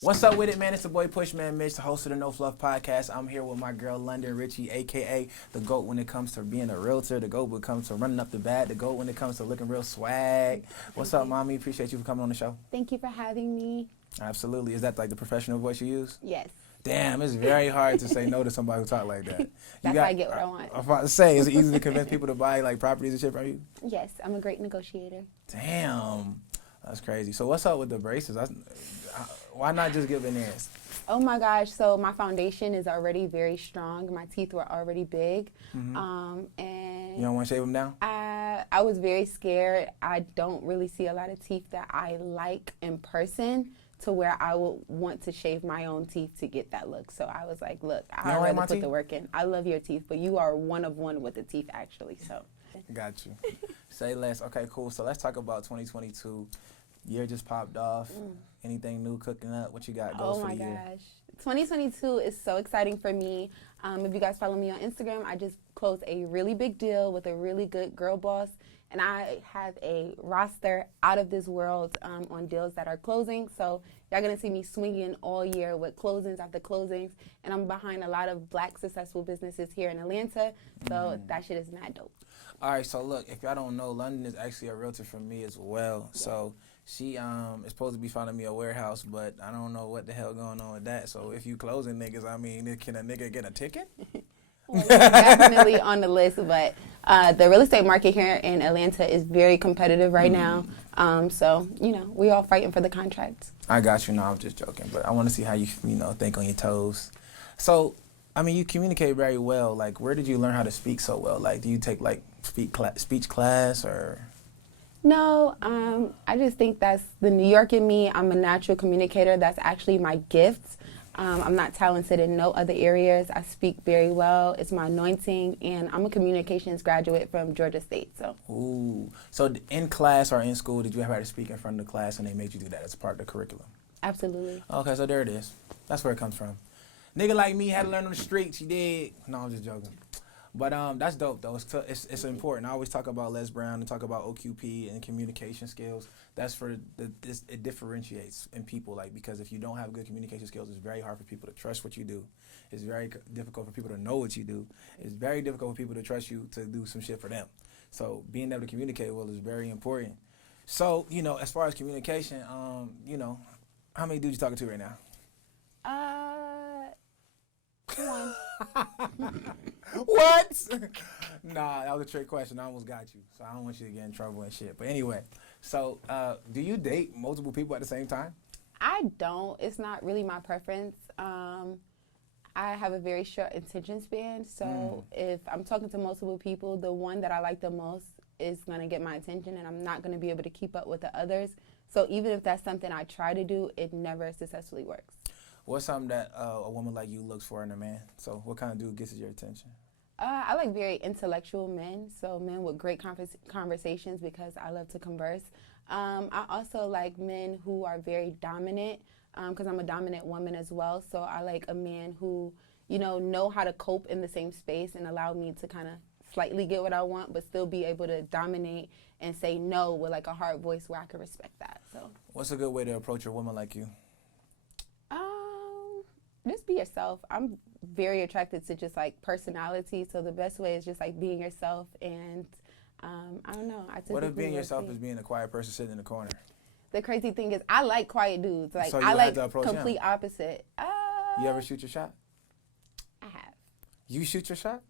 What's up with it, man? It's the boy Pushmanmitch, the host of the No Fluff podcast. I'm here with my girl London Richie, a.k.a. the GOAT when it comes to being a realtor, the GOAT when it comes to running up the bat, the GOAT when it comes to looking real swag. What's up, mommy? Appreciate you for coming on the show. Thank you for having me. Absolutely. Is that like the professional voice you use? Yes. Damn, it's very hard to say no to somebody who talk like that. That's why I get what I want. I'm about to say, is it easy to convince people to buy like properties and shit from you? Yes, I'm a great negotiator. Damn, that's crazy. So what's up with the braces? Why not just give veneers? Oh my gosh, so my foundation is already very strong. My teeth were already big. And You don't want to shave them now? I was very scared. I don't really see a lot of teeth that I like in person to where I would want to shave my own teeth to get that look. So I was like, look, I'd rather put the work in. I love your teeth, but you are one of one with the teeth actually, so. Got you. Say less. Okay, cool. So let's talk about 2022. Year just popped off. Anything new cooking up? What you got goals for the year? Oh my gosh. 2022 is so exciting for me. If you guys follow me on Instagram, I just closed a really big deal with a really good girl boss. And I have a roster out of this world on deals that are closing. So y'all going to see me swinging all year with closings after closings. And I'm behind a lot of black successful businesses here in Atlanta. So that shit is mad dope. All right, so look, if y'all don't know, London is actually a realtor for me as well. Yeah. So she is supposed to be finding me a warehouse, but I don't know what the hell going on with that. So if you closing niggas, I mean, can a nigga get a ticket? Well, definitely on the list, but the real estate market here in Atlanta is very competitive right now. So, you know, we all fighting for the contracts. I got you. No, I'm just joking, but I want to see how you think on your toes. So, I mean, you communicate very well. Like, where did you learn how to speak so well? Like, do you take, like, speech class or? No, I just think that's the New York in me. I'm a natural communicator. That's actually my gift. I'm not talented in no other areas. I speak very well. It's my anointing, and I'm a communications graduate from Georgia State. So. Ooh. So in class or in school, did you ever have to speak in front of the class, and they made you do that as part of the curriculum? Absolutely. Okay, so there it is. That's where it comes from. Nigga like me had to learn on the streets. He did. No, I'm just joking. But that's dope, though. It's important. I always talk about Les Brown and talk about OQP and communication skills. That's it differentiates in people, like, because if you don't have good communication skills, it's very hard for people to trust what you do. It's very difficult for people to know what you do. It's very difficult for people to trust you to do some shit for them. So being able to communicate well is very important. So, you know, as far as communication, you know, how many dudes you talking to right now? One. What? Nah, that was a trick question. I almost got you. So I don't want you to get in trouble and shit. But anyway, so do you date multiple people at the same time? I don't. It's not really my preference. I have a very short attention span. So if I'm talking to multiple people, the one that I like the most is going to get my attention, and I'm not going to be able to keep up with the others. So even if that's something I try to do, it never successfully works. What's something that a woman like you looks for in a man? So what kind of dude gets your attention? I like very intellectual men, so men with great conversations because I love to converse. I also like men who are very dominant because I'm a dominant woman as well. So I like a man who, you know how to cope in the same space and allow me to kind of slightly get what I want, but still be able to dominate and say no with like a hard voice where I can respect that. So, what's a good way to approach a woman like you? Just be yourself. I'm very attracted to just like personality, so the best way is just like being yourself. And I don't know. What if being yourself is being a quiet person sitting in the corner? The crazy thing is, I like quiet dudes. Like so I like complete opposite. You ever shoot your shot? I have. You shoot your shot?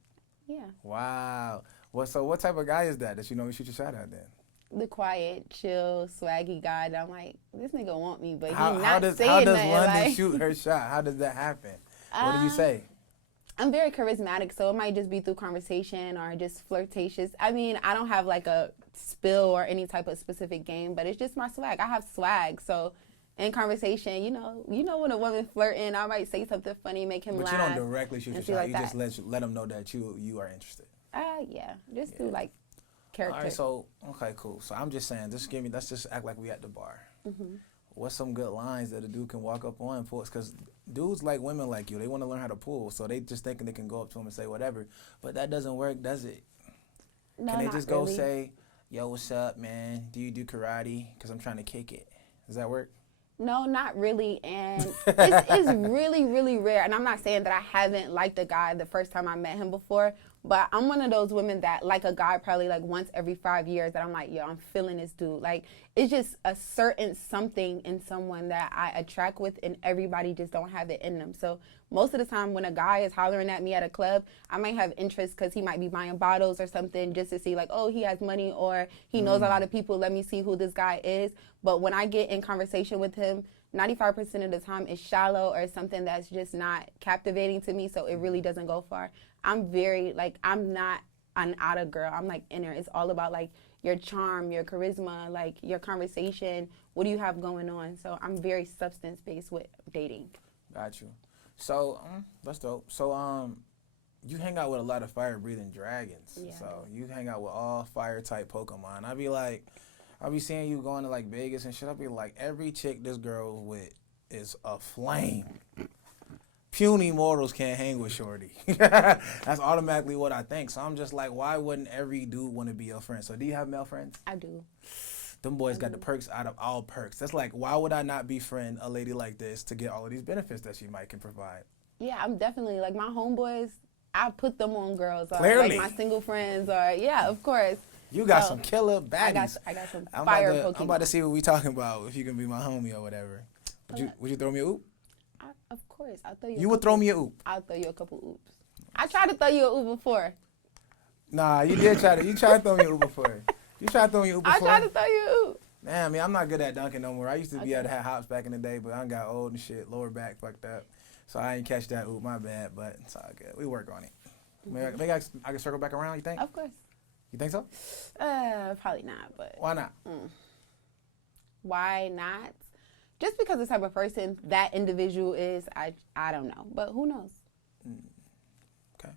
Yeah. Wow. So what type of guy is that you know you shoot your shot at then? The quiet, chill, swaggy guy. And I'm like, this nigga want me, but how does nothing. London shoot her shot? How does that happen? What do you say? I'm very charismatic, so it might just be through conversation or just flirtatious. I mean, I don't have like a spill or any type of specific game, but it's just my swag. I have swag, so in conversation, you know when a woman flirting, I might say something funny, make him laugh. But you don't directly shoot your shot. Like you just let him know that you are interested. Yeah, just through like character. All right, so okay, cool. So I'm just saying, let's just act like we at the bar. What's some good lines that a dude can walk up on and pull? Because dudes like women like you. They want to learn how to pull, so they just thinking they can go up to him and say whatever. But that doesn't work, does it? No, can they not just really. go say, yo, what's up, man? Do you do karate? Because I'm trying to kick it. Does that work? No, not really. And it's really, really rare. And I'm not saying that I haven't liked a guy the first time I met him before, but I'm one of those women that like a guy probably like once every 5 years that I'm like, yo, I'm feeling this dude. Like, it's just a certain something in someone that I attract with, and everybody just don't have it in them. So most of the time when a guy is hollering at me at a club, I might have interest because he might be buying bottles or something just to see like, oh, he has money or he knows a lot of people. Let me see who this guy is. But when I get in conversation with him, 95% of the time it's shallow or something that's just not captivating to me, so it really doesn't go far. I'm very, like, I'm not an outer girl. I'm, like, inner. It's all about, like, your charm, your charisma, like, your conversation. What do you have going on? So I'm very substance-based with dating. Got you. So, that's dope. So, you hang out with a lot of fire-breathing dragons. Yeah. So, you hang out with all fire-type Pokemon. I be seeing you going to, like, Vegas and shit. I be like, every chick this girl with is a flame. Puny mortals can't hang with shorty. That's automatically what I think. So I'm just like, why wouldn't every dude want to be your friend? So do you have male friends? I do. Them boys got the perks out of all perks. That's like, why would I not befriend a lady like this to get all of these benefits that she might can provide? Yeah, I'm definitely, like, my homeboys, I put them on girls. Or, Clearly. like, my single friends, or, yeah, of course. You got some killer baddies. I got some I'm fire about to, Pokemon. I'm about to see what we talking about, if you can be my homie or whatever. Would you throw me a oop? Of course. I'll throw you You would throw me a oop? I'll throw you a couple oops. I tried to throw you a oop before. Nah, you did try to throw me a oop before. You tried to throw me a oop before? I tried to throw you a oop. Man, I mean, I'm not good at dunking no more. I used to be able to have hops back in the day, but I got old and shit, lower back fucked up. So I ain't catch that oop, my bad, but it's all good. We work on it. Maybe I can circle back around, you think? Of course. You think so? Probably not, but. Why not? Why not? Just because the type of person that individual is, I don't know. But who knows? Okay.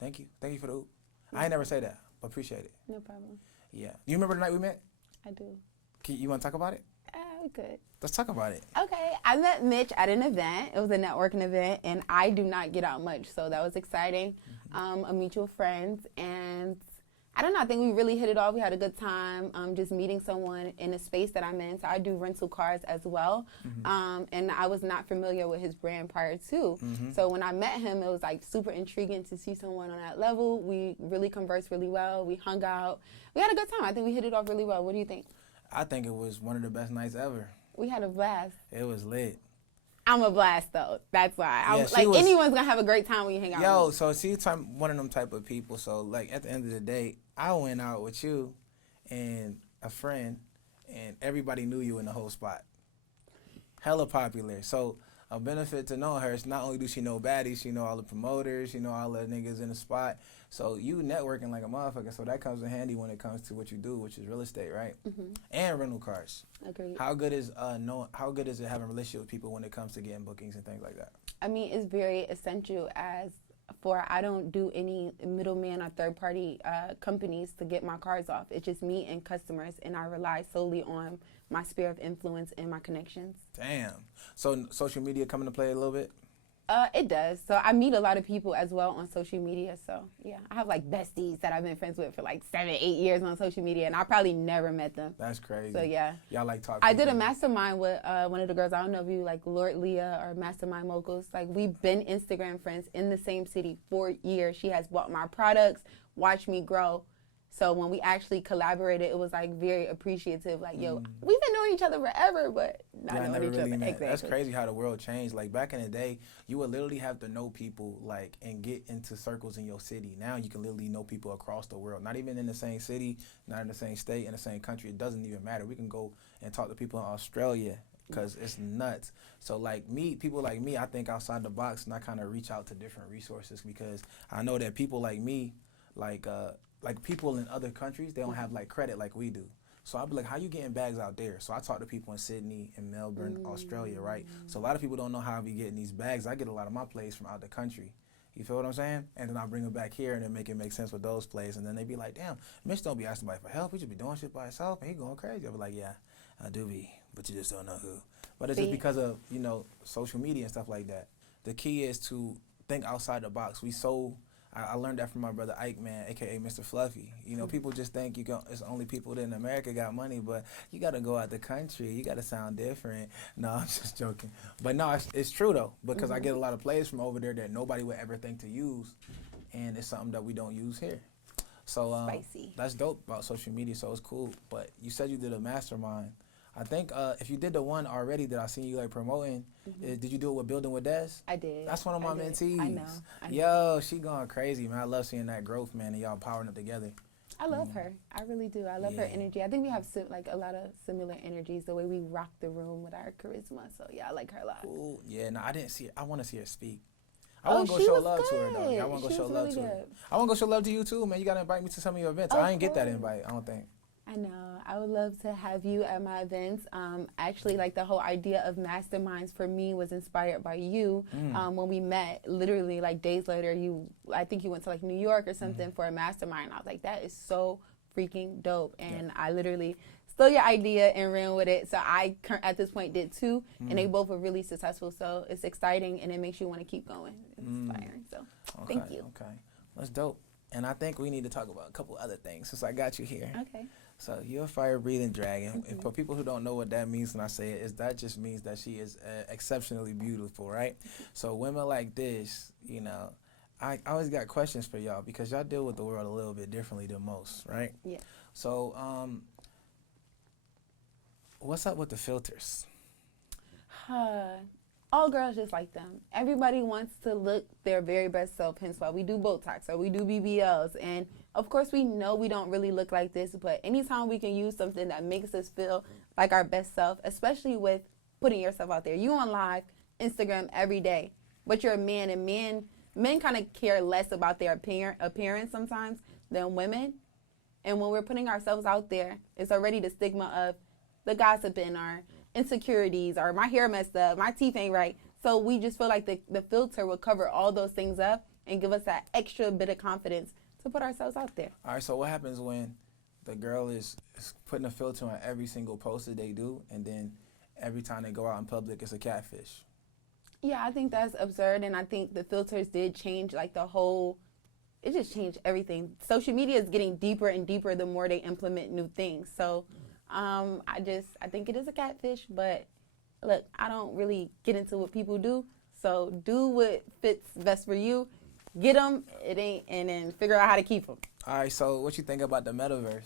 Thank you. Thank you for the oop. I ain't never say that, but appreciate it. No problem. Yeah. You remember the night we met? I do. You want to talk about it? We could. Let's talk about it. Okay. I met Mitch at an event. It was a networking event, and I do not get out much, so that was exciting. A mutual friend, and I don't know, I think we really hit it off. We had a good time just meeting someone in a space that I'm in. So I do rental cars as well. And I was not familiar with his brand prior to. So when I met him, it was like super intriguing to see someone on that level. We really conversed really well. We hung out. We had a good time. I think we hit it off really well. What do you think? I think it was one of the best nights ever. We had a blast. It was lit. I'm a blast, though. That's why. Yeah, anyone's going to have a great time when you hang out with me. Yo, so she's one of them type of people. So, like, at the end of the day, I went out with you and a friend, and everybody knew you in the whole spot. Hella popular. So, a benefit to know her is not only do she know baddies, she know all the promoters, she know all the niggas in the spot. So, you networking like a motherfucker. So, that comes in handy when it comes to what you do, which is real estate, right? And rental cars. Agreed. How good is it having a relationship with people when it comes to getting bookings and things like that? I mean, it's very essential I don't do any middleman or third-party companies to get my cars off. It's just me and customers, and I rely solely on my sphere of influence and my connections. Damn. So social media come into play a little bit? It does. So I meet a lot of people as well on social media. So, yeah, I have, like, besties that I've been friends with for, like, 7-8 years on social media, and I probably never met them. That's crazy. So, yeah. Y'all like talking. I did a mastermind with one of the girls. I don't know if you like Lord Leah or Mastermind Moguls. Like, we've been Instagram friends in the same city for years. She has bought my products, watched me grow. So when we actually collaborated, it was like very appreciative. Like, yo, we've been knowing each other forever, but not knowing each other. Exactly. That's crazy how the world changed. Like, back in the day, you would literally have to know people, like, and get into circles in your city. Now you can literally know people across the world. Not even in the same city, not in the same state, in the same country. It doesn't even matter. We can go and talk to people in Australia because it's nuts. So, like, people like me, I think outside the box, and I kind of reach out to different resources because I know that people like me, like people in other countries, they don't have like credit like we do. So I'll be like, how you getting bags out there? So I talk to people in Sydney and Melbourne, Australia, right? So a lot of people don't know how I be getting these bags. I get a lot of my plays from out the country. You feel what I'm saying? And then I bring them back here and then make it make sense with those plays. And then they be like, damn, Mitch don't be asking somebody for help. He just be doing shit by himself and he going crazy. I be like, yeah, I do be, but you just don't know who. But it's just because of, social media and stuff like that. The key is to think outside the box. I learned that from my brother Ike, man, aka Mr. Fluffy. You know, people just think it's only people that in America got money, but you got to go out the country. You got to sound different. No, I'm just joking. But no, it's true though, because I get a lot of players from over there that nobody would ever think to use, and it's something that we don't use here. So Spicy. that's dope about social media. So it's cool. But you said you did a mastermind. I think if you did the one already that I seen you like promoting, did you do it with Building with Des? I did. That's one of my mentees. I know. Yo, she going crazy, man. I love seeing that growth, man, and y'all powering up together. I love her. I really do. I love her energy. I think we have like a lot of similar energies, the way we rock the room with our charisma. So yeah, I like her a lot. Cool. Yeah, no, I didn't see her. I want to see her speak. I want to go show love to her, though. Yeah, I want to go show love to her. I want to go show love to you, too, man. You got to invite me to some of your events. I ain't get that invite, I don't think. I know. I would love to have you at my events. Actually, like the whole idea of masterminds for me was inspired by you. When we met, literally like days later, I think you went to like New York or something for a mastermind. I was like, that is so freaking dope. And I literally stole your idea and ran with it. So I, at this point, did two, and they both were really successful. So it's exciting, and it makes you want to keep going. It's inspiring. So thank you. Okay. That's dope. And I think we need to talk about a couple other things since I got you here. Okay. So you're a fire-breathing dragon. And for people who don't know what that means when I say it, that just means that she is exceptionally beautiful, right? So women like this, you know, I always got questions for y'all because y'all deal with the world a little bit differently than most, right? Yeah. So what's up with the filters? All girls just like them. Everybody wants to look their very best self, hence why we do Botox or we do BBLs. And of course we know we don't really look like this, but anytime we can use something that makes us feel like our best self, especially with putting yourself out there. You on live, Instagram every day, but you're a man, and men kind of care less about their appearance sometimes than women. And when we're putting ourselves out there, it's already the stigma of the gossiping or insecurities or my hair messed up, my teeth ain't right. So we just feel like the filter will cover all those things up and give us that extra bit of confidence to put ourselves out there. All right, so what happens when the girl is putting a filter on every single post that they do, and then every time they go out in public, it's a catfish? Yeah, I think that's absurd, and I think the filters did change like it just changed everything. Social media is getting deeper and deeper the more they implement new things. So I think it is a catfish, but look, I don't really get into what people do. So do what fits best for you. Get them, and then figure out how to keep them. All right, so what you think about the Metaverse?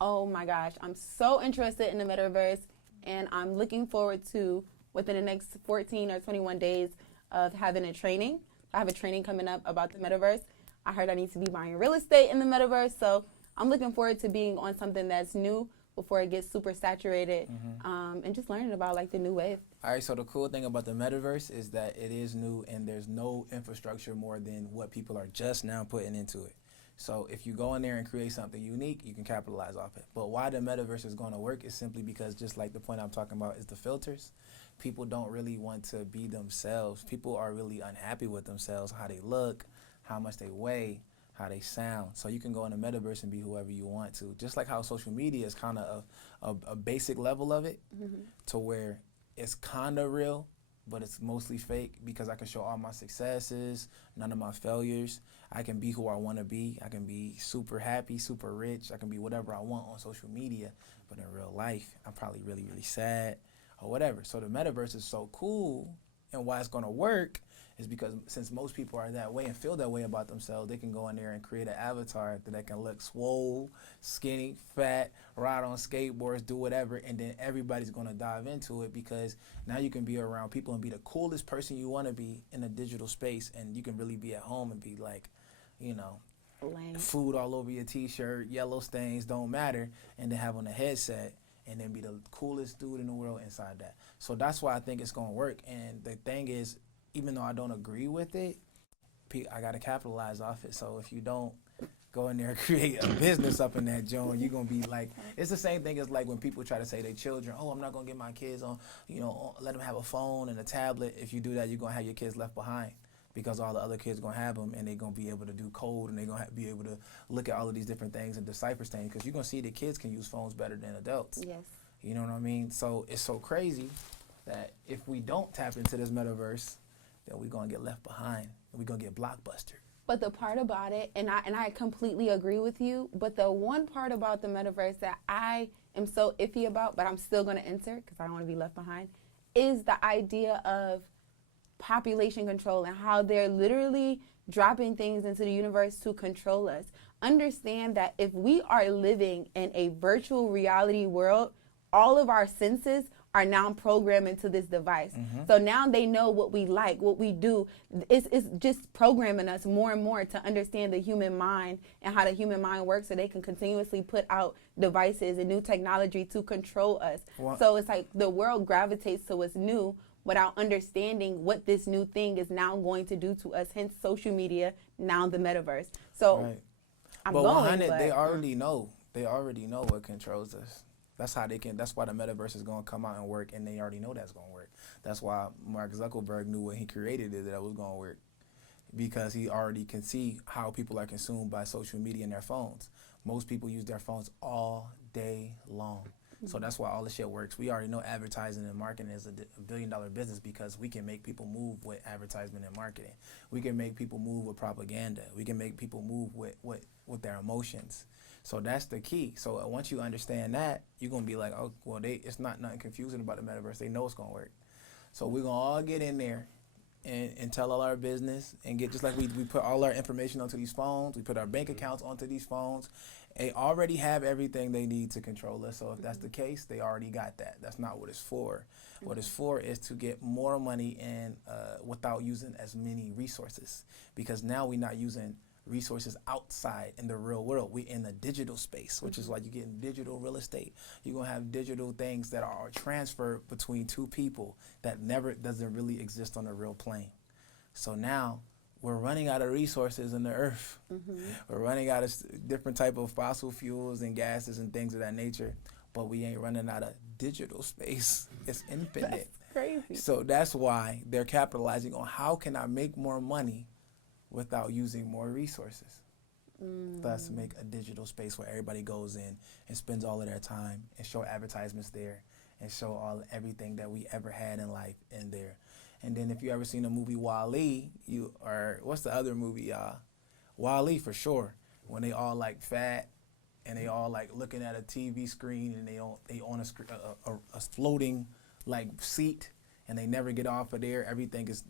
Oh my gosh, I'm so interested in the Metaverse, and I'm looking forward to, within the next 14 or 21 days, of having a training. I have a training coming up about the Metaverse. I heard I need to be buying real estate in the Metaverse, so I'm looking forward to being on something that's new before it gets super saturated, and just learning about like the new wave. All right, so the cool thing about the Metaverse is that it is new and there's no infrastructure more than what people are just now putting into it. So if you go in there and create something unique, you can capitalize off it. But why the Metaverse is going to work is simply because, just like the point I'm talking about is the filters, people don't really want to be themselves. People are really unhappy with themselves, how they look, how much they weigh, how they sound. So you can go in the Metaverse and be whoever you want to. Just like how social media is kind of a basic level of it, to where it's kind of real, but it's mostly fake, because I can show all my successes, none of my failures. I can be who I want to be. I can be super happy, super rich. I can be whatever I want on social media, but in real life, I'm probably really, really sad or whatever. So the Metaverse is so cool, and why it's going to work is because since most people are that way and feel that way about themselves, they can go in there and create an avatar that they can look swole, skinny, fat, ride on skateboards, do whatever, and then everybody's going to dive into it, because now you can be around people and be the coolest person you want to be in a digital space, and you can really be at home and be like, you know, Lame. Food all over your t-shirt, yellow stains, don't matter, and then have on a headset and then be the coolest dude in the world inside that. So that's why I think it's going to work. And the thing is, even though I don't agree with it, I got to capitalize off it. So if you don't go in there and create a business up in that joint, you're going to be like, it's the same thing as like when people try to say their children, oh, I'm not going to get my kids on, you know, let them have a phone and a tablet. If you do that, you're going to have your kids left behind, because all the other kids going to have them, and they're going to be able to do code, and they're going to be able to look at all of these different things and decipher things, because you're going to see that kids can use phones better than adults. Yes. You know what I mean? So it's so crazy that if we don't tap into this Metaverse, then we're going to get left behind, and we're going to get blockbuster. But the part about it, and I completely agree with you, but the one part about the metaverse that I am so iffy about, but I'm still going to enter because I don't want to be left behind, is the idea of population control and how they're literally dropping things into the universe to control us. Understand that if we are living in a virtual reality world, all of our senses are now programmed into this device. So now they know what we like, what we do. It's just programming us more and more to understand the human mind and how the human mind works, so they can continuously put out devices and new technology to control us. Well, so it's like the world gravitates to what's new without understanding what this new thing is now going to do to us, hence social media, now the metaverse. So right. I'm But going, 100, but they already know. They already know what controls us. That's how they can. That's why the metaverse is going to come out and work, and they already know that's going to work. That's why Mark Zuckerberg knew when he created it that it was going to work, because he already can see how people are consumed by social media and their phones. Most people use their phones all day long. So that's why all the shit works. We already know advertising and marketing is a billion-dollar business, because we can make people move with advertisement and marketing. We can make people move with propaganda. We can make people move with their emotions. So that's the key. So once you understand that, you're going to be like, oh, well, it's not nothing confusing about the metaverse. They know it's going to work. So we're going to all get in there and tell all our business and get, just like we put all our information onto these phones. We put our bank accounts onto these phones. They already have everything they need to control us. So if that's the case, they already got that. That's not what it's for. What it's for is to get more money in without using as many resources, because now we're not using resources outside in the real world. We in the digital space, which is why you get in digital real estate. You're gonna have digital things that are transferred between two people that never doesn't really exist on the real plane. So now we're running out of resources in the earth. We're running out of different type of fossil fuels and gases and things of that nature, but we ain't running out of digital space. It's infinite. that's crazy. So that's why they're capitalizing on how can I make more money without using more resources. Thus make a digital space where everybody goes in and spends all of their time and show advertisements there and show everything that we ever had in life in there. And then if you ever seen the movie Wall-E, what's the other movie, Wall-E for sure, when they all like fat and they all like looking at a TV screen and they on a floating like seat, and they never get off of there. Everything is,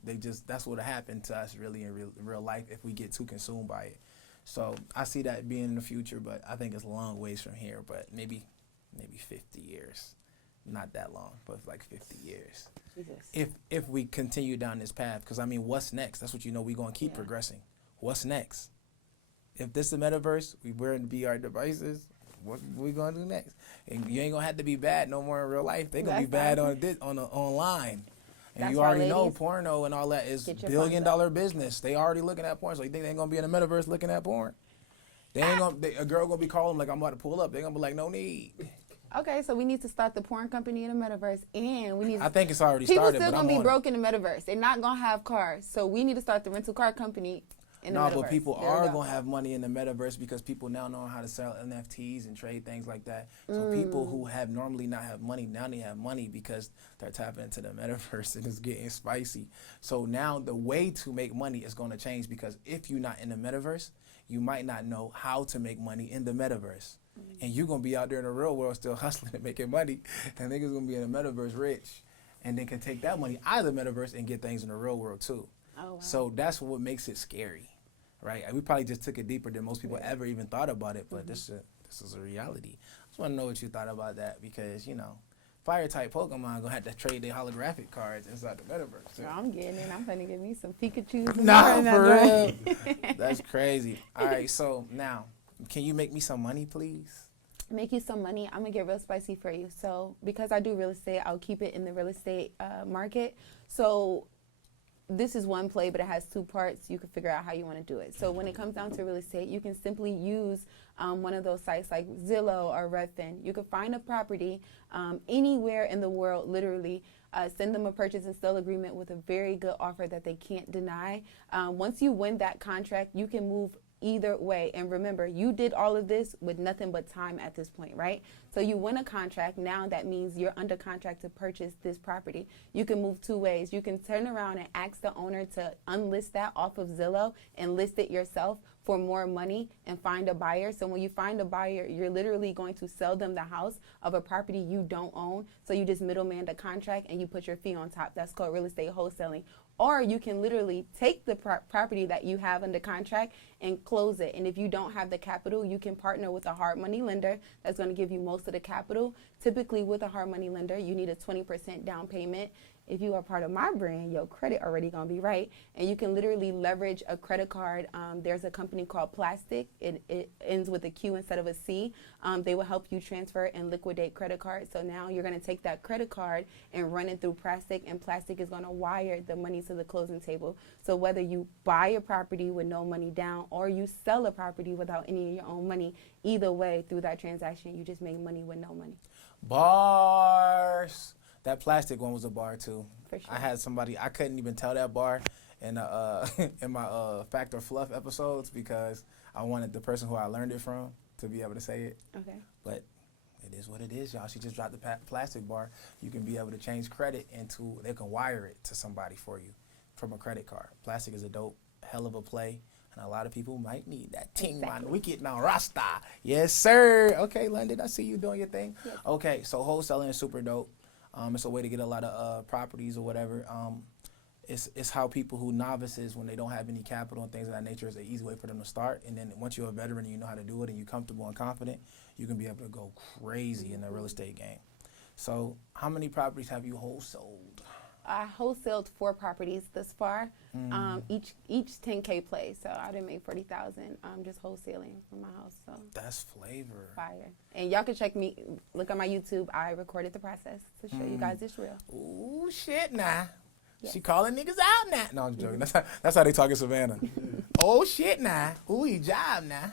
that's what happened to us really in real life if we get too consumed by it. So I see that being in the future, but I think it's a long ways from here, but maybe 50 years. Not that long, but like 50 years. Jesus. If we continue down this path, because I mean, what's next? That's what we're going to keep progressing. What's next? If this is the metaverse, we're in VR devices, what we going to do next? And you ain't going to have to be bad no more in real life. They're going to be bad online. And you already know porno and all that is billion-dollar business. They already looking at porn, so you think they ain't going to be in the metaverse looking at porn? They ain't a girl going to be calling like, I'm about to pull up. They're going to be like, no need. Okay, so we need to start the porn company in the metaverse, and we need. I think it's already people started. People still but gonna be broke in the metaverse. They're not gonna have cars, so we need to start the rental car company in the metaverse. No, but people are gonna have money in the metaverse because people now know how to sell NFTs and trade things like that. So people who have normally not have money, now they have money because they're tapping into the metaverse and it's getting spicy. So now the way to make money is gonna change, because if you're not in the metaverse, you might not know how to make money in the metaverse. And you're going to be out there in the real world still hustling and making money. And niggas going to be in the metaverse rich. And then can take that money out of the metaverse and get things in the real world too. Oh, wow. So that's what makes it scary, right? We probably just took it deeper than most people ever even thought about it. But this is a reality. I just want to know what you thought about that, because, fire-type Pokemon going to have to trade their holographic cards inside the metaverse. Girl, I'm getting in. I'm going to give me some Pikachus. Nah, for real. That's crazy. All right, so now, can you make me some money, please? Make you some money. I'm going to get real spicy for you. So because I do real estate, I'll keep it in the real estate market. So this is one play, but it has two parts. You can figure out how you want to do it. So when it comes down to real estate, you can simply use one of those sites like Zillow or Redfin. You can find a property anywhere in the world, literally, send them a purchase and sale agreement with a very good offer that they can't deny. Once you win that contract, you can move either way. And remember, you did all of this with nothing but time at this point, right? So you win a contract. Now that means you're under contract to purchase this property. You can move two ways. You can turn around and ask the owner to unlist that off of Zillow and list it yourself for more money and find a buyer. So when you find a buyer, you're literally going to sell them the house of a property you don't own. So you just middleman the contract and you put your fee on top. That's called real estate wholesaling. Or you can literally take the property that you have under contract and close it. And if you don't have the capital, you can partner with a hard money lender that's going to give you most of the capital. Typically with a hard money lender, you need a 20% down payment. If you are part of my brand, your credit already going to be right. And you can literally leverage a credit card. There's a company called Plastic. It ends with a Q instead of a C. They will help you transfer and liquidate credit cards. So now you're going to take that credit card and run it through Plastic, and Plastic is going to wire the money to the closing table. So whether you buy a property with no money down or you sell a property without any of your own money, either way, through that transaction, you just make money with no money. Bars. That Plastic one was a bar too. For sure. I had somebody, I couldn't even tell that bar in in my Fact or Fluff episodes because I wanted the person who I learned it from to be able to say it. Okay. But it is what it is, y'all. She just dropped the Plastic bar. You can be able to change credit into, they can wire it to somebody for you from a credit card. Plastic is a dope, hell of a play. And a lot of people might need that. Ting, man, we get now Rasta. Yes, sir. Okay, London, I see you doing your thing. Yep. Okay, so wholesaling is super dope. It's a way to get a lot of properties or whatever. It's how people who novices, when they don't have any capital and things of that nature, is an easy way for them to start. And then once you're a veteran and you know how to do it and you're comfortable and confident, you can be able to go crazy in the real estate game. So how many properties have you wholesaled? I wholesaled 4 properties this far, each 10K play. So I didn't make $40,000 just wholesaling from my house. So that's flavor. Fire. And y'all can check me, look at my YouTube. I recorded the process to show you guys it's real. Ooh, shit, nah. Yes. She calling niggas out now. No, I'm joking. That's how they talk in Savannah. Oh, shit, nah. Ooh, he job now.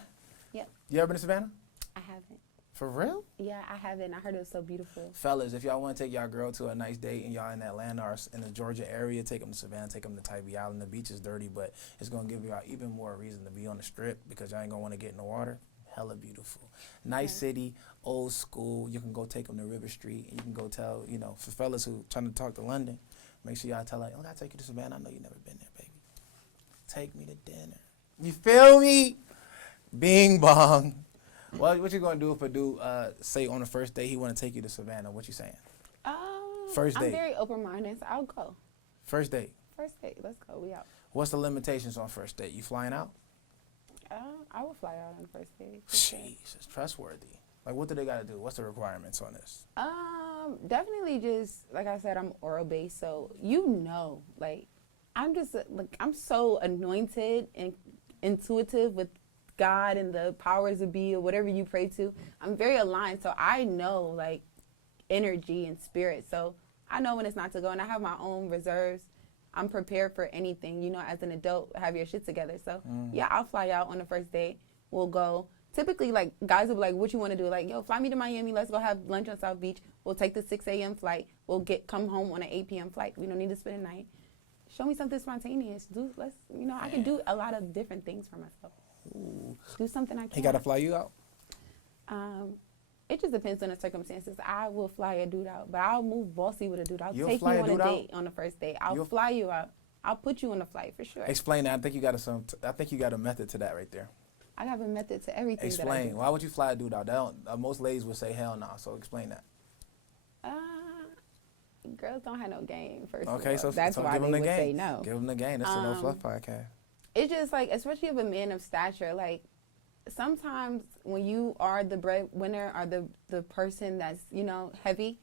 Yep. You ever been to Savannah? I haven't. For real? Yeah, I haven't. I heard it was so beautiful. Fellas, if y'all want to take y'all girl to a nice date and y'all in Atlanta or in the Georgia area, take them to Savannah, take them to Tybee Island. The beach is dirty, but it's going to give y'all even more reason to be on the strip because y'all ain't going to want to get in the water. Hella beautiful. Nice city, old school. You can go take them to River Street. And you can go tell, for fellas who trying to talk to London, make sure y'all tell her, I got to take you to Savannah. I know you never been there, baby. Take me to dinner. You feel me? Bing bong. Well, what you gonna do if a dude say on the first day he want to take you to Savannah? What you saying? First date. I'm very open-minded, so I'll go. First date. First date. Let's go. We out. What's the limitations on first date? You flying out? I will fly out on the first date. Jeez, it's trustworthy. Like, what do they gotta do? What's the requirements on this? Definitely just like I said, I'm oral based, so I'm so anointed and intuitive with God and the powers that be or whatever you pray to. I'm very aligned, so I know energy and spirit. So I know when it's not to go, and I have my own reserves. I'm prepared for anything. As an adult, have your shit together. So yeah, I'll fly out on the first date. We'll go. Typically, guys will be like, "What you want to do?" Like, "Yo, fly me to Miami. Let's go have lunch on South Beach. We'll take the 6 a.m. flight. We'll come home on an 8 p.m. flight. We don't need to spend a night. Show me something spontaneous. I can do a lot of different things for myself." Ooh. Do something I can. He got to fly you out? It just depends on the circumstances. I will fly a dude out, but I'll move bossy with a dude. I'll You'll take you fly a on a dude date on the first date. I'll fly you out. I'll put you on a flight for sure. Explain that. I think you got a method to that right there. I have a method to everything. Explain. That I do. Why would you fly a dude out? Most ladies would say hell no. So explain that. Girls don't have no game. First okay, of all. so That's so why give they them the would game. say no. Give them the game. That's the No Fluff podcast. It's just especially if a man of stature, sometimes when you are the breadwinner or the person that's, heavy,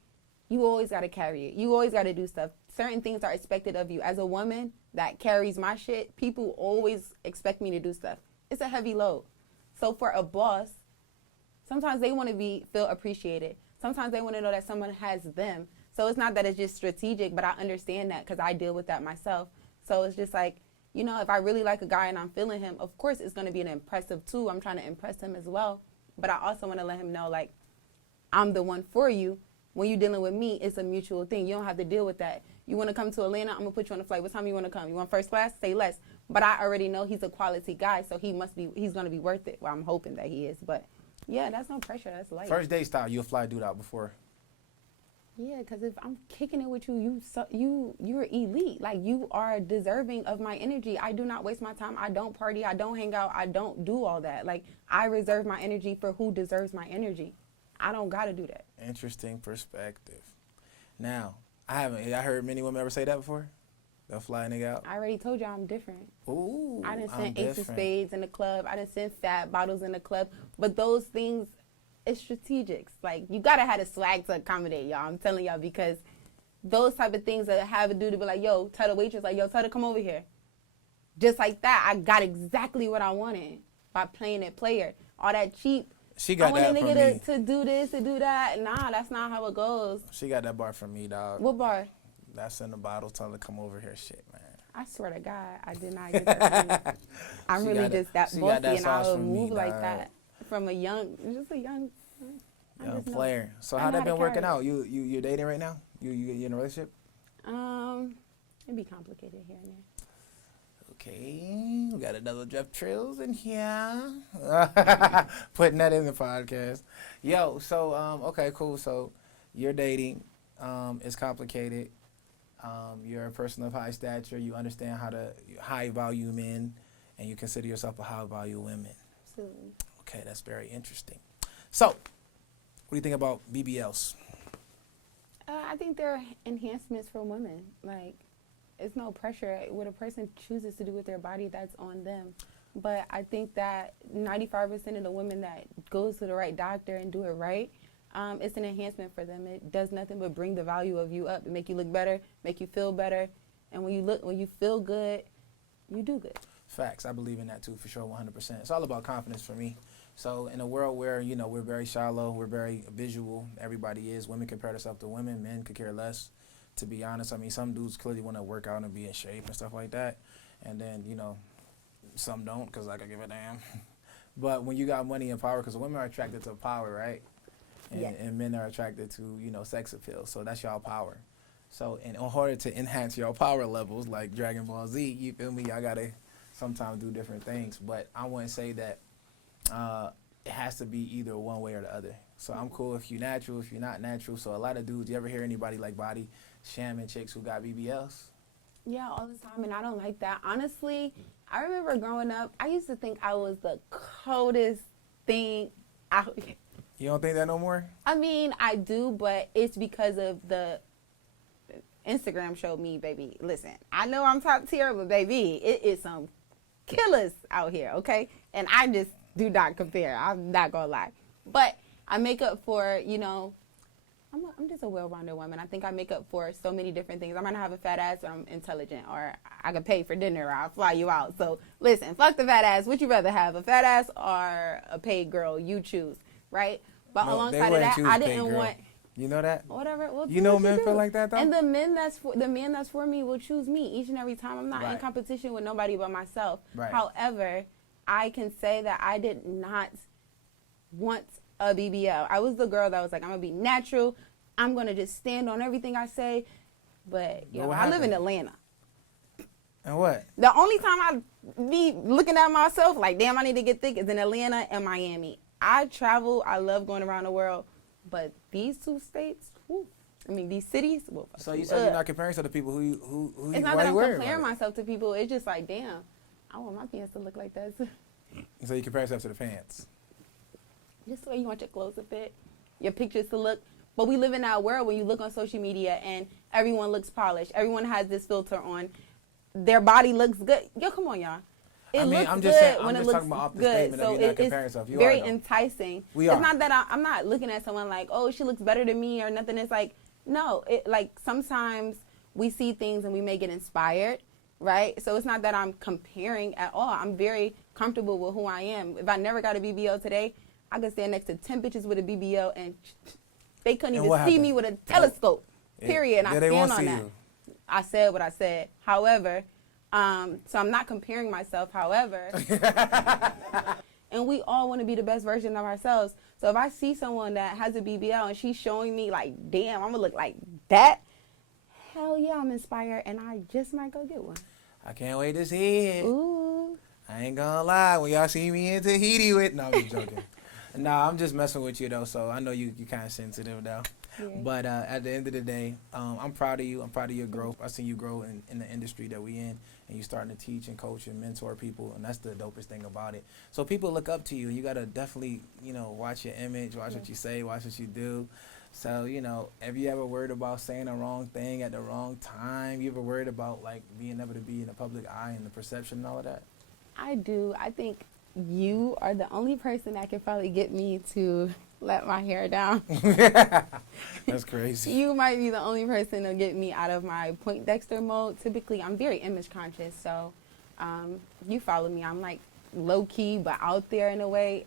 you always got to carry it. You always got to do stuff. Certain things are expected of you. As a woman that carries my shit, people always expect me to do stuff. It's a heavy load. So for a boss, sometimes they want to feel appreciated. Sometimes they want to know that someone has them. So it's not that it's just strategic, but I understand that because I deal with that myself. So it's just if I really like a guy and I'm feeling him, of course it's going to be an impressive tool. I'm trying to impress him as well. But I also want to let him know, I'm the one for you when you're dealing with me, it's a mutual thing. You don't have to deal with that. You want to come to Atlanta? I'm going to put you on a flight. What time you want to come? You want first class? Say less. But I already know he's a quality guy, so he's going to be worth it. Well, I'm hoping that he is. But, yeah, that's no pressure. That's light. First date style, you'll fly dude out before. Yeah, because if I'm kicking it with you, you're elite. Like, you are deserving of my energy. I do not waste my time. I don't party. I don't hang out. I don't do all that. Like, I reserve my energy for who deserves my energy. I don't got to do that. Interesting perspective. Now, I heard many women ever say that before? They'll fly a nigga out? I already told you I'm different. Ooh, I done sent ace of spades in the club. I done sent fat bottles in the club. But those things, it's strategics. Like, you got to have the swag to accommodate y'all. I'm telling y'all, because those type of things that have a dude to be like, yo, tell the waitress, like, yo, tell her to come over here. Just like that, I got exactly what I wanted by playing it player. All that cheap. She got that from me. I want a nigga to do this, to do that. Nah, that's not how it goes. She got that bar from me, dog. What bar? That's in the bottle. Tell her to come over here. Shit, man. I swear to God, I did not get that from you. I'm really just that bossy, and I would move like that from a young young player. So how that been working out? You dating right now? You in a relationship? It'd be complicated here and there. Okay, we got another Jeff Trills in here. Putting that in the podcast. Yo, so okay, cool. So you're dating. It's complicated. You're a person of high stature. You understand how to high value men, and you consider yourself a high value woman. Absolutely. Okay, that's very interesting. So, what do you think about BBLs? I think they're enhancements for women. Like, it's no pressure. What a person chooses to do with their body, that's on them. But I think that 95% of the women that goes to the right doctor and do it right, it's an enhancement for them. It does nothing but bring the value of you up and make you look better, make you feel better. And when you feel good, you do good. Facts. I believe in that too, for sure, 100%. It's all about confidence for me. So in a world where, we're very shallow, we're very visual, everybody is. Women compare themselves to women, men could care less. To be honest, I mean, some dudes clearly want to work out and be in shape and stuff like that. And then, some don't, because I can give a damn. But when you got money and power, because women are attracted to power, right? And, yes. And men are attracted to, sex appeal. So that's y'all power. So in order to enhance your power levels, like Dragon Ball Z, you feel me? Y'all got to sometimes do different things. But I wouldn't say that it has to be either one way or the other. So I'm cool if you're natural, if you're not natural. So a lot of dudes, you ever hear anybody like body shamming chicks who got BBLs? Yeah, all the time, and I don't like that. Honestly, I remember growing up, I used to think I was the coldest thing out here. You don't think that no more? I mean, I do, but it's because of the Instagram showed me, baby, listen, I know I'm top tier, but baby, it is some killers out here, okay? And I just do not compare. I'm not going to lie. But I make up for, I'm just a well-rounded woman. I think I make up for so many different things. I might not have a fat ass, but I'm intelligent, or I can pay for dinner, or I'll fly you out. So listen, fuck the fat ass. Would you rather have, a fat ass or a paid girl? You choose, right? But no, alongside of that, I didn't want. You know that? Whatever. Well, men feel like that though. And the man that's for me will choose me each and every time. I'm not in competition with nobody but myself. Right. However, I can say that I did not want a BBL. I was the girl that was like, I'm gonna be natural. I'm gonna just stand on everything I say. But I live in Atlanta. And what? The only time I be looking at myself like, damn, I need to get thick is in Atlanta and Miami. I travel. I love going around the world. But these two states, these cities. Well, so you said you're not comparing yourself to people who it's not that I'm comparing myself to people. It's just like, damn, I want my pants to look like that. So you compare yourself to the pants. Just the way you want your clothes to fit, your pictures to look. But we live in that world when you look on social media and everyone looks polished. Everyone has this filter on. Their body looks good. Yo, come on, y'all. I'm just talking about off the statement of you not comparing yourself. You very enticing. We are. It's not that I'm not looking at someone like, oh, she looks better than me or nothing. It's like, no. Sometimes we see things and we may get inspired, right? So it's not that I'm comparing at all. I'm very comfortable with who I am. If I never got a BBL today, I could stand next to 10 bitches with a BBL and they couldn't even see me with a telescope, period. And I stand on that. I said what I said. However, so I'm not comparing myself. However, and we all want to be the best version of ourselves. So if I see someone that has a BBL and she's showing me like, damn, I'm gonna look like that, hell yeah, I'm inspired, and I just might go get one. I can't wait to see it. Ooh. I ain't gonna lie, when y'all see me in Tahiti with, no, I'm just joking. Nah, I'm just messing with you though, so I know you kind of sensitive though. Yeah. But at the end of the day, I'm proud of you. I'm proud of your growth. I seen you grow in the industry that we in, and you starting to teach and coach and mentor people, and that's the dopest thing about it. So people look up to you, and you gotta definitely, watch your image, watch what you say, watch what you do. So, have you ever worried about saying the wrong thing at the wrong time? You ever worried about like being able to be in the public eye and the perception and all of that? I do. I think you are the only person that can probably get me to let my hair down. That's crazy. You might be the only person to get me out of my Poindexter mode. Typically, I'm very image conscious, so you follow me. I'm like low key, but out there in a way,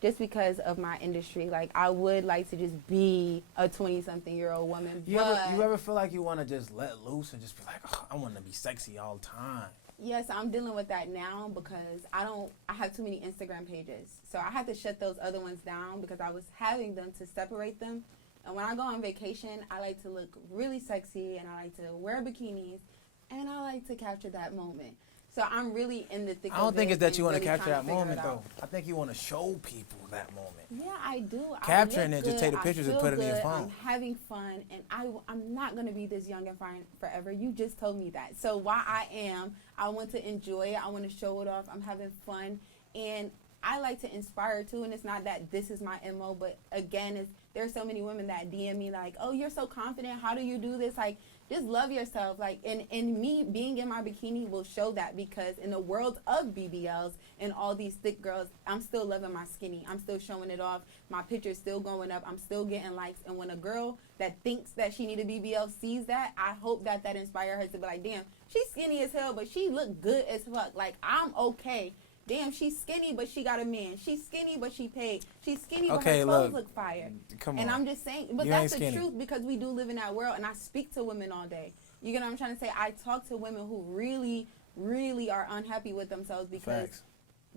just because of my industry. Like, I would like to just be a 20-something-year-old woman. You ever feel like you want to just let loose and just be like, oh, I want to be sexy all the time? Yes, I'm dealing with that now because I have too many Instagram pages. So I had to shut those other ones down because I was having them to separate them. And when I go on vacation, I like to look really sexy, and I like to wear bikinis, and I like to capture that moment. So I'm really in the thick of it. I don't think it's that you want to really capture that trying to moment, figure it though. I think you want to show people that moment. Yeah, I do. Capturing I it, just take the pictures and put it in your phone. I'm having fun, and I'm not going to be this young and fine forever. You just told me that. So while I want to enjoy it. I want to show it off. I'm having fun, and I like to inspire too. And it's not that this is my MO, but again, there's so many women that DM me like, "Oh, you're so confident. How do you do this?" Like, just love yourself. Like, and me being in my bikini will show that, because in the world of BBLs and all these thick girls, I'm still loving my skinny. I'm still showing it off. My picture's still going up. I'm still getting likes. And when a girl that thinks that she need a BBL sees that, I hope that inspires her to be like, damn, she's skinny as hell, but she look good as fuck. Like, I'm okay. Damn, she's skinny, but she got a man. She's skinny, but she paid. She's skinny, but her clothes look fire. Come on. And I'm just saying, but that's the truth, because we do live in that world, and I speak to women all day. You get what I'm trying to say? I talk to women who really, really are unhappy with themselves because Facts.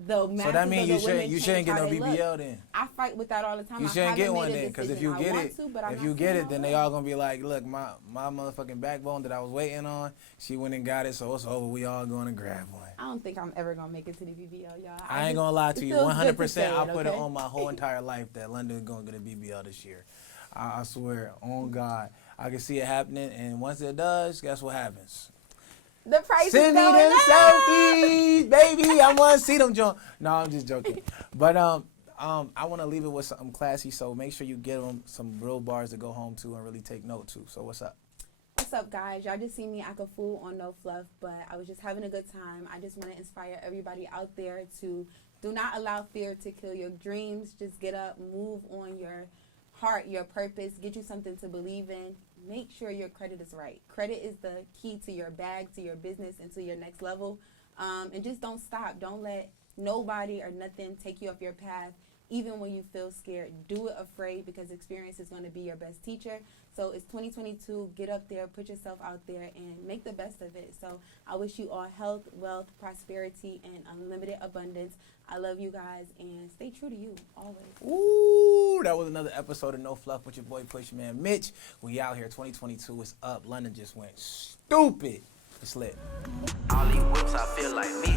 the masses So that means of the women you shouldn't get no change how they BBL look. then. I fight with that all the time. You I shouldn't get haven't one made a then, because if decision. you get I want it, to, but I'm if not you get saying it, then I they will. all gonna be like, look, my motherfucking backbone that I was waiting on, she went and got it, so it's over. We all going to grab one. I don't think I'm ever gonna make it to the BBL, y'all. I ain't gonna lie to you, 100%. I put it okay? on my whole entire life that London is gonna get a BBL this year. I swear, on God, I can see it happening, and once it does, guess what happens? The price Send me is going them up. selfies, baby. I want to see them, John. No, I'm just joking. But I want to leave it with something classy, so make sure you get them some real bars to go home to and really take note to. So what's up? What's up, guys? Y'all just see me act a fool on No Fluff, but I was just having a good time. I just want to inspire everybody out there to do not allow fear to kill your dreams. Just get up, move on your heart, your purpose, get you something to believe in. Make sure your credit is right. Credit is the key to your bag, to your business, and to your next level. And just don't stop. Don't let nobody or nothing take you off your path, even when you feel scared. Do it afraid, because experience is going to be your best teacher. So it's 2022. Get up there, put yourself out there, and make the best of it. So I wish you all health, wealth, prosperity, and unlimited abundance. I love you guys, and stay true to you always. Ooh, that was another episode of No Fluff with your boy Pushmanmitch. We out here. 2022 is up. London just went stupid. It's lit. All these whips, I feel like me.